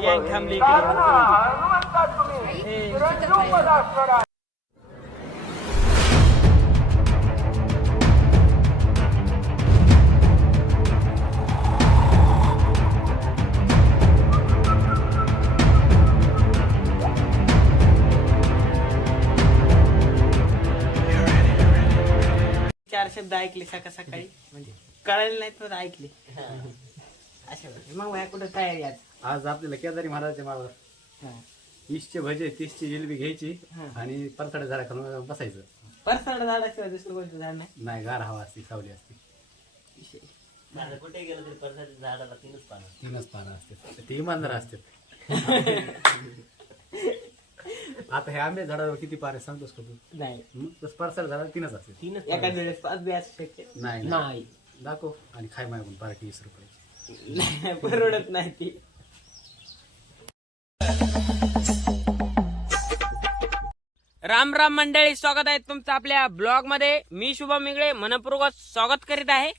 गँग थांबली चार शब्द ऐकले सकाळ सकाळी. म्हणजे? कळाले नाहीत पण ऐकले. अशा. मग माझ्या कुठं तयारी आज? आज आपल्याला केदारी महाराजच्या माळावर. हा. वीसचे भजे तीसची जिलबी घ्यायची. आणि परसाड झाडा खालून बसायचं. परसाड झाडाशिवाय दुसरं कोणतं झाड नाही? नाही गार हवा असते सावली असते. कुठे गेलं तरी परसाच्या झाडाला तीनच पानं तीनच पानं असते ते इमानदार असते आता हे आंबे झाडावर किती पारे सांगतोस का तू? नाही. परसाड झाडाला तीनच असते तीनच एका वेळेस पाच बी असू शकते. नाही नाही. दाखव आणि खाय मागून पार्टी वीस रुपये नाही, परवडत नाही ती. राम राम मंडळी स्वागत आहे तुमचं आपल्या ब्लॉगमध्ये. मी शुभम मिगळे मनपूर्वक स्वागत करीत आहे.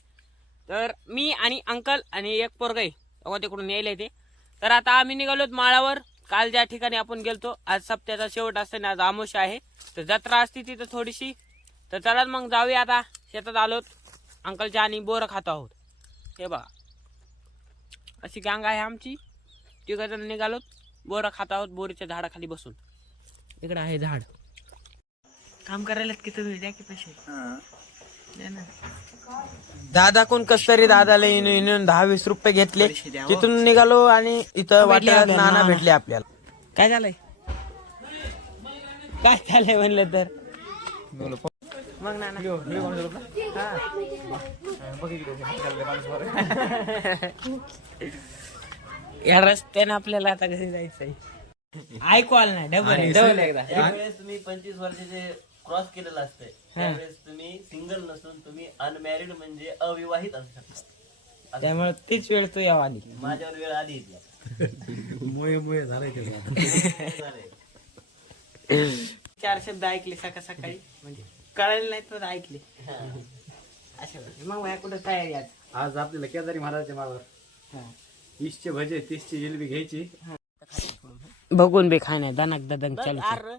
तर मी आणि अंकल आणि एक पोरगाई अगो तिकडून यायला ते तर आता आम्ही निघालोत माळावर. काल ज्या ठिकाणी आपण गेलतो आज सप्त्याचा शेवट असताना आज आमोश आहे. तर जत्रा असती तिथं थोडीशी. तर चला मग जाऊया आता. शेतात आलोत. अंकलच्या आणि बोरं खातो आहोत. हे बघा. अशी गांग आहे आमची. तिघ निघालोत. बोरं खात आहोत बोरीच्या झाडाखाली बसून. इकडे आहे झाड. काम करायला की तुम्ही? द्या की पैसे. द्या ना. दादा कोण कस तरी दादाला येऊन येऊन दहा वीस रुपये घेतले. तिथून निघालो आणि इथं वाटल्यात नाना भेटले आपल्याला. काय झालंय? काय झालंय म्हणलं तर? मग नाना. या रस्त्याने आपल्याला आता घरी जायचंय. ऐकू आलं नाही डबल डबल एकदा. त्यावेळेस तुम्ही पंचवीस वर्षाचे क्रॉस केलेलं असतंय. त्यावेळेस तुम्ही सिंगल नसून तुम्ही अनमॅरिड म्हणजे अविवाहित असू शकता. त्यामुळे तीच वेळ तू यावा आली माझ्यावर वेळ आली मुळे मुळे झालंय ते. चार शब्द ऐकले सकाळ सकाळी. म्हणजे कळाले नाहीत पण ऐकले. अशा. मग माझ्या कुठं तयारी आज आज आपल्याला केदारी महाराजच्या माळावर. हा. भजे तीसची जिलबी घ्यायची. बघून बे खाय नाही दनक ददंग चालू अरे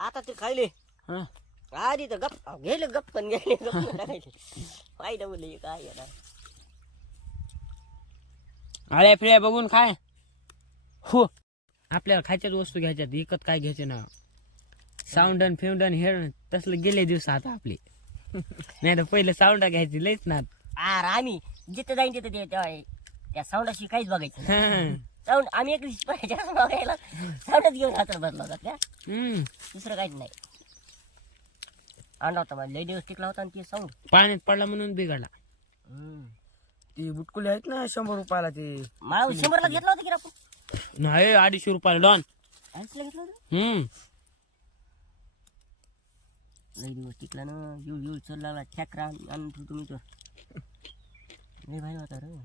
आता ते खायले. हा. आधी तर गप गेले गप पण गेले फायदा बोलले काय आळ्या फिळ्या बघून खाय. हो आपल्याला खायच्याच वस्तू घ्यायच्यात विकत काय घ्यायचे ना. साऊंडन फिवडन हेड तसलं गेले दिवस आता आपले. नाही तर पहिले साऊंड घ्यायची लयच ना अरे आम्ही जिथे जाईन तिथे त्या साऊंडाशी काहीच बघायचं हम्म. साऊंड आम्ही एक दिवशी पाहिजे बघायला. साऊंडच घेऊन हातात बसला होता त्या. दुसरं काहीच नाही. आणला होता मला. लय दिवस टिकला होता आणि ते साऊंड पाण्यात पडला म्हणून बिघडला. ती बुटकुले आहेत ना शंभर रुपयाला ते. मला शंभरला घेतला होता की रे आपण? नाही अडीचशे रुपयाला डॉन. ऐंशीला घेतला होता? हम्म. लय दिवस टिकला ना. येऊ येऊ चल लागला ठॅकरा आणून ठेवतो मी तो. लय भारी होता रे.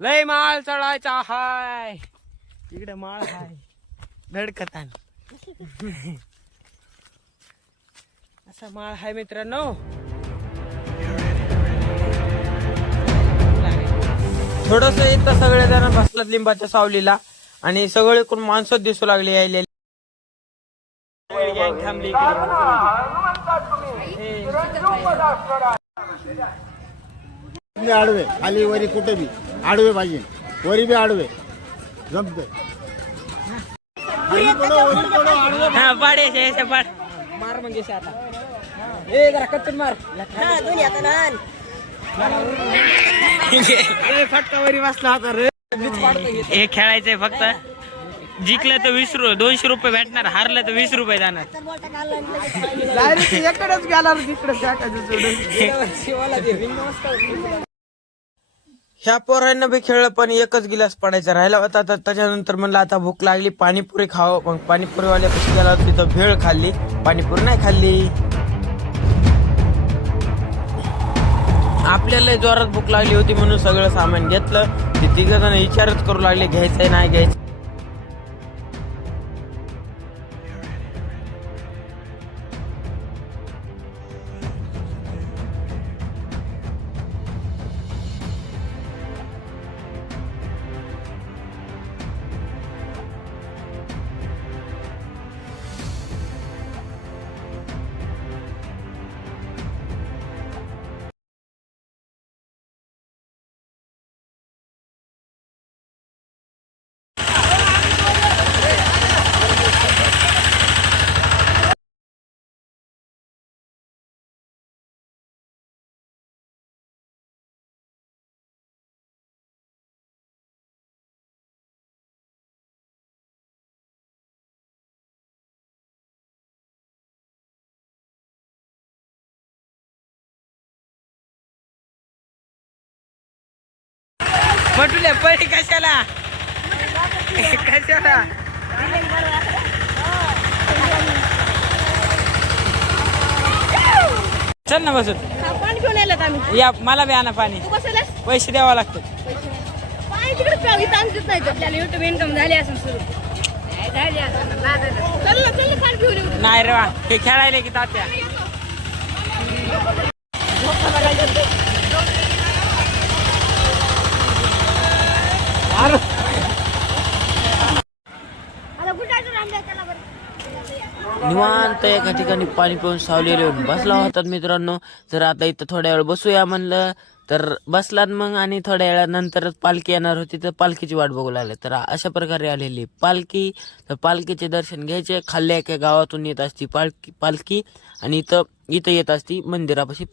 लय माळ चढायचा हाय इकडे माळ हाय धडकतान असा माळ हाय मित्रांनो थोडस इथं सगळे जण बसलात लिंबाच्या सावलीला आणि सगळे कोण माणसं दिसू लागली यायले थांबली आडवे खाली वरी कुठे बी. आडवे पाहिजे. वरी बी आडवे. जमते हा पाडे असे पाड. मार म्हणजे आता. ए जरा कच्चन मार. हा दोन्ही आता नान फटकावरी बसला होता रे. हे खेळायचंय फक्त. जिंकलं तर वीस रुपये दोनशे रुपये भेटणार हारलं तर वीस रुपये जाणार. इकडेच गेला तिकडे ह्या पोरांना बी खेळलं पण एकच गिलास पडायचा राहिला होता. तर त्याच्यानंतर म्हणलं आता भूक लागली पाणीपुरी खावं. मग पाणीपुरीवाल्या कशी गेला तिथं भेळ खाल्ली. पाणीपुरी नाही खाल्ली. आपल्याला जोरात भूक लागली होती म्हणून सगळं सामान घेतलं. ते तिघ जण विचारच करू लागले घ्यायचंय नाही घ्यायचं म्हटले पळी कशाला? कशाला? चल ना बसून पाणी आम्ही. या मला बी आणा पाणी. तू बसलास पैसे द्यावा लागतात. पाणी तिकडे प्याव इथं आमचंच नाही. तर आपल्याला युट्यूब इन्कम झाली सुरू. नाही झाली असेल. चल ना चल ना पाणी पिऊन येऊ. नाही रे वा हे खेळायला की तात्या आता कुठे जायचं रामदेव त्याला बरं निवांत एका ठिकाणी पाणी पिऊन सावलेले येऊन बसला होतात मित्रांनो. तर आता इथं थोड्या वेळ बसूया म्हणलं तर बसलात मग आणि थोड्या वेळानंतर पालखी येणार होती तर पालखीची वाट बघू लागले. तर अशा प्रकारे आलेली पालखी. तर पालखीचे दर्शन घ्यायचे. खाल्ल्या एका गावातून येत असती पालखी पालखी. आणि इथं इथं येत असती मंदिरापाशी.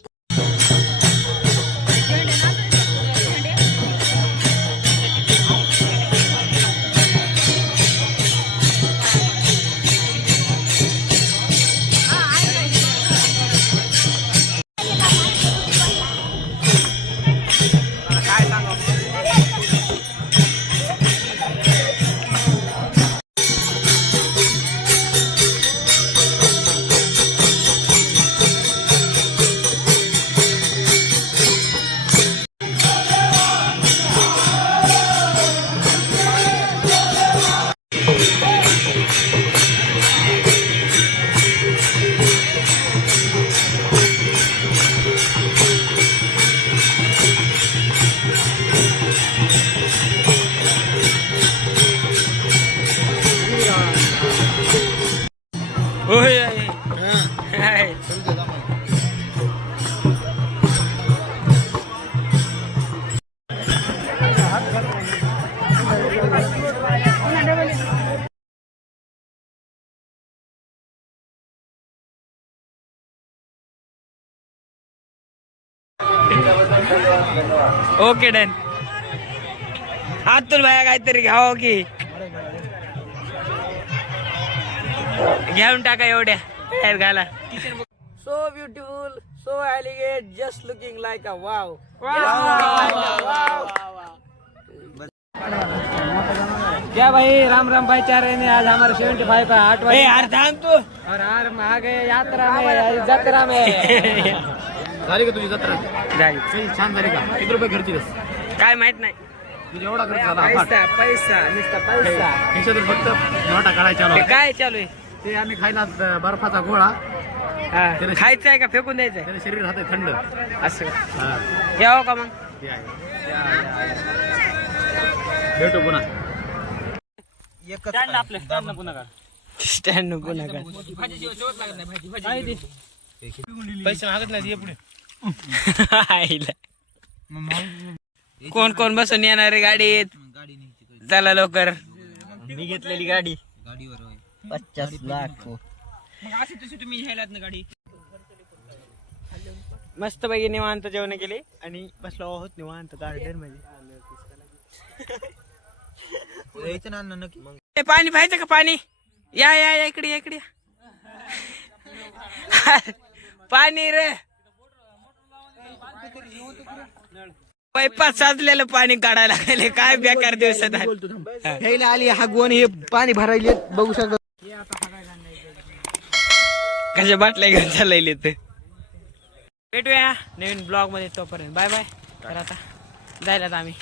Okay done. अतुल भाया काहीतरी घ्यावं की? घेऊन टाका एवढ्या. बाहेर घाला. So beautiful so elegant just looking like a wow क्या भाई राम राम भाईचारे ने आज हमारे सेवेंटी फाइव का आठ ए यार थांब तू। और यार आ गए यात्रा में जत्रा में। झाली का तुझी जत्रा? झाली. छान झाली का? किती रुपये खर्च? काय माहीत नाही. तुझा एवढा खर्च झाला. पैसा पैसा नुसता पैसा. खिशातून फक्त नोटा नव्हत्या. काय चालू आहे? ते आम्ही खायला बर्फाचा गोळा. हा, खायचं आहे का? फेकून द्यायचं त्याने शरीर राहते थंड. आहे असं. हा, घ्यावं का मग? ते आहे. या, या, या. भेटू पुन्हा स्टँड आपलं स्टँड पुन्हा का स्टँड पुन्हा का पैसे मागत नाही ये पुढे. आईला. कोण कोण बसून येणार आहे गाडीत? चला लवकर. मी घेतलेली गाडी. पचास लाख मस्त पैकी निवांत जेवण केले आणि बसलो आहोत निवांत गार्डनमध्ये. ए, पाणी पाहायचं का पाणी? या या या इकडे या इकडे या. पाणी रे. पैपात साचलेलं पाणी काढायला लागले. काय बेकार दिवसात. आहे. घ्यायला आली हा गोण हे पाणी भरायले बघू शकता कशा बाटल्या घेऊन चालले ते भेटूया नवीन ब्लॉगमध्ये तोपर्यंत. बाय बाय तर आता जायला आम्ही.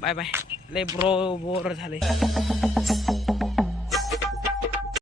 बाय बाय लय ब्रो बोर झाले